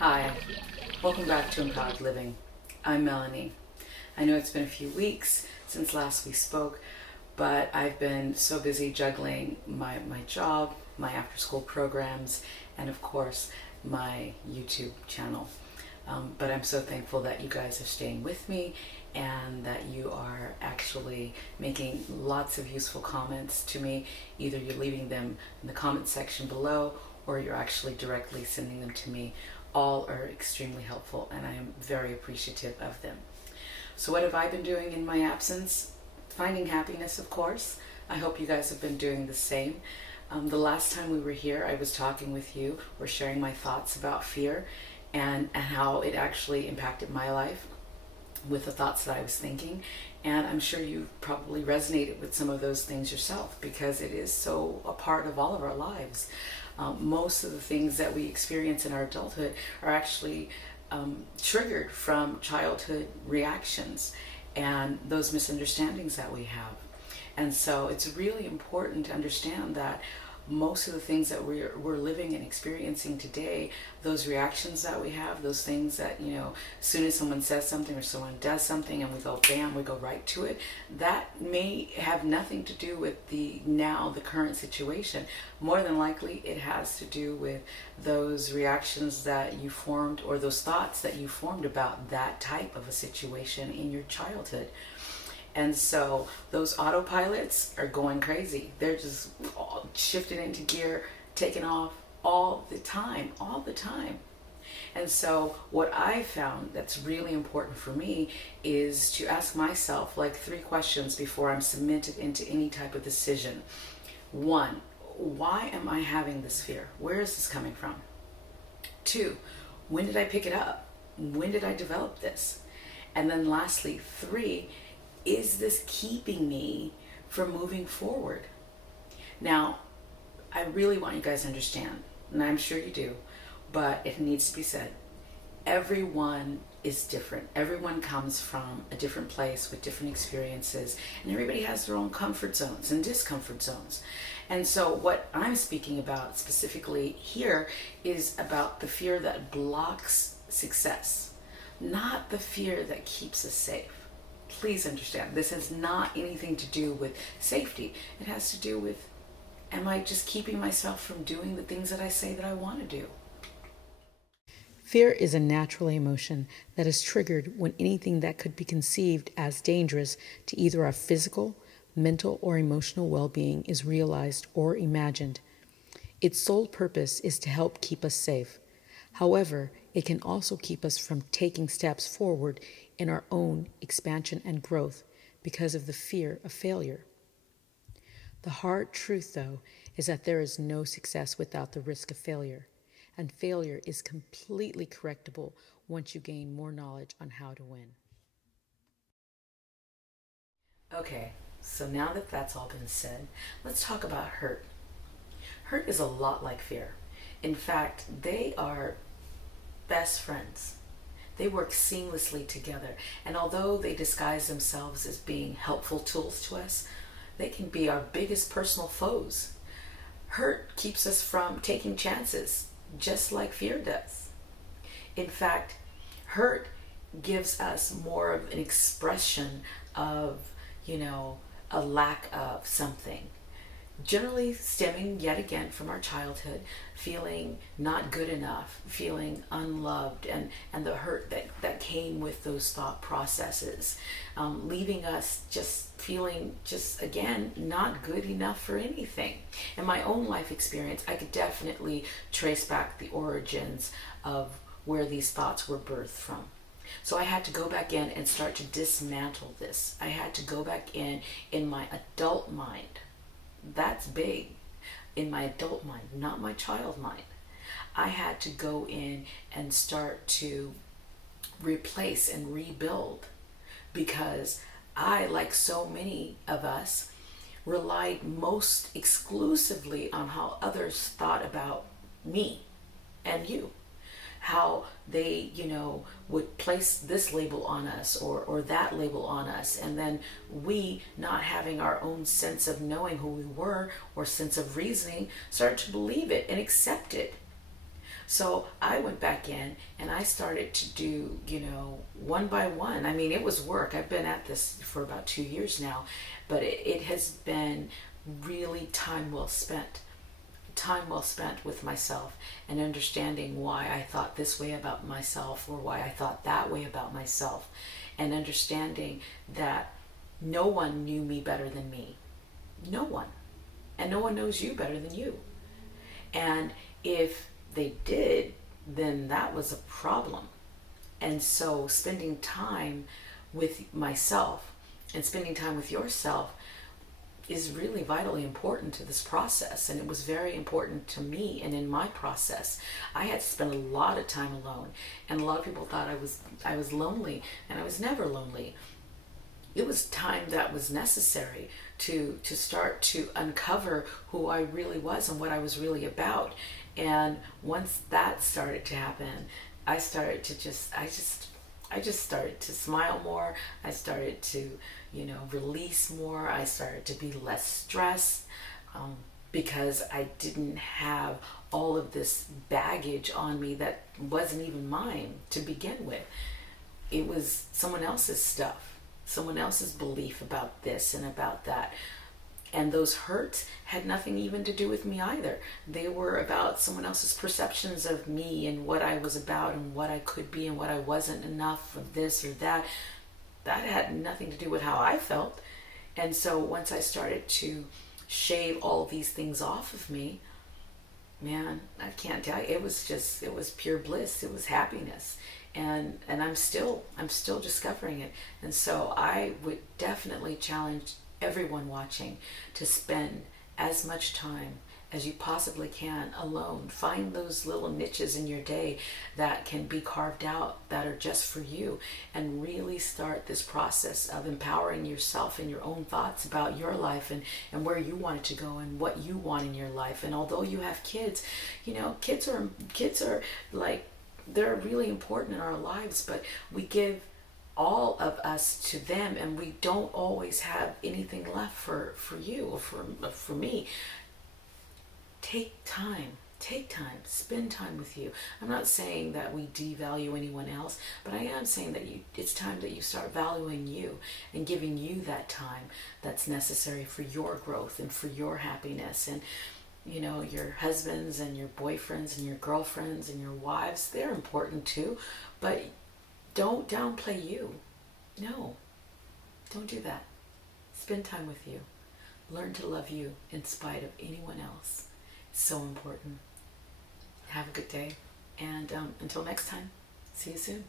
Hi, welcome back to Empowered Living. I'm Melanie. I know it's been a few weeks since last we spoke, but I've been so busy juggling my job, my after school programs, and of course my YouTube channel. But I'm so thankful that you guys are staying with me and that you are actually making lots of useful comments to me. Either you're leaving them in the comment section below or you're actually directly sending them to me. All are extremely helpful and I am very appreciative of them. So what have I been doing in my absence? Finding happiness, of course. I hope you guys have been doing the same. The last time we were here, I was talking with you, or sharing my thoughts about fear and how it actually impacted my life with the thoughts that I was thinking. And I'm sure you probably resonated with some of those things yourself because it is so a part of all of our lives. Most of the things that we experience in our adulthood are actually triggered from childhood reactions and those misunderstandings that we have. And so it's really important to understand that most of the things that we're living and experiencing today, those reactions that we have, those things that, as soon as someone says something or someone does something and we go bam, we go right to it, that may have nothing to do with the current situation. More than likely it has to do with those reactions that you formed or those thoughts that you formed about that type of a situation in your childhood. And so those autopilots are going crazy. They're just shifting into gear, taking off all the time. And so what I found that's really important for me is to ask myself like 3 questions before I'm submitted into any type of decision. 1, why am I having this fear? Where is this coming from? 2, when did I pick it up? When did I develop this? And then lastly, 3, is this keeping me from moving forward? Now, I really want you guys to understand, and I'm sure you do, but it needs to be said. Everyone is different. Everyone comes from a different place with different experiences, and everybody has their own comfort zones and discomfort zones. And so what I'm speaking about specifically here is about the fear that blocks success, not the fear that keeps us safe. Please understand, this has not anything to do with safety. It has to do with, am I just keeping myself from doing the things that I say that I want to do? Fear is a natural emotion that is triggered when anything that could be conceived as dangerous to either our physical, mental, or emotional well-being is realized or imagined. Its sole purpose is to help keep us safe. However, it can also keep us from taking steps forward in our own expansion and growth because of the fear of failure. The hard truth, though, is that there is no success without the risk of failure, and failure is completely correctable once you gain more knowledge on how to win. Okay, so now that that's all been said, let's talk about hurt. Hurt is a lot like fear. In fact, they are best friends. They work seamlessly together, and although they disguise themselves as being helpful tools to us, they can be our biggest personal foes. Hurt keeps us from taking chances, just like fear does. In fact, hurt gives us more of an expression of, a lack of something. Generally stemming yet again from our childhood, feeling not good enough, feeling unloved, and the hurt that came with those thought processes, leaving us just feeling again not good enough for anything. In my own life experience, I could definitely trace back the origins of where these thoughts were birthed from. So I had to go back in and start to dismantle this. I had to go back in my adult mind. That's big. In my adult mind, not my child mind. I had to go in and start to replace and rebuild because I, like so many of us, relied most exclusively on how others thought about me and you. How they, would place this label on us or that label on us, and then we, not having our own sense of knowing who we were or sense of reasoning, started to believe it and accept it. So I went back in and I started to do, one by one. I mean, it was work. I've been at this for about 2 years now, but it has been really time well spent. Time well spent with myself and understanding why I thought this way about myself or why I thought that way about myself, and understanding that no one knew me better than me. No one. And no one knows you better than you. And if they did, then that was a problem. And so spending time with myself and spending time with yourself is really vitally important to this process, and it was very important to me. And in my process, I had to spend a lot of time alone, and a lot of people thought I was lonely, and I was never lonely. It was time that was necessary to start to uncover who I really was and what I was really about. And once that started to happen, I started to I just started to smile more. I started to, release more. I started to be less stressed, because I didn't have all of this baggage on me that wasn't even mine to begin with. It was someone else's stuff, someone else's belief about this and about that. And those hurts had nothing even to do with me either. They were about someone else's perceptions of me and what I was about and what I could be and what I wasn't enough of this or that. That had nothing to do with how I felt. And so once I started to shave all these things off of me, man, I can't tell you, it was pure bliss. It was happiness. And I'm still discovering it. And so I would definitely challenge everyone watching to spend as much time as you possibly can alone. Find those little niches in your day that can be carved out that are just for you, and really start this process of empowering yourself and your own thoughts about your life and where you want it to go and what you want in your life. And although you have kids, kids are like, they're really important in our lives, but we give all of us to them, and we don't always have anything left for you or for me. Take time, spend time with you. I'm not saying that we devalue anyone else, but I am saying that it's time that you start valuing you and giving you that time that's necessary for your growth and for your happiness. And your husbands and your boyfriends and your girlfriends and your wives, they're important too, but don't downplay you. No, don't do that. Spend time with you. Learn to love you in spite of anyone else. It's so important. Have a good day. And until next time, see you soon.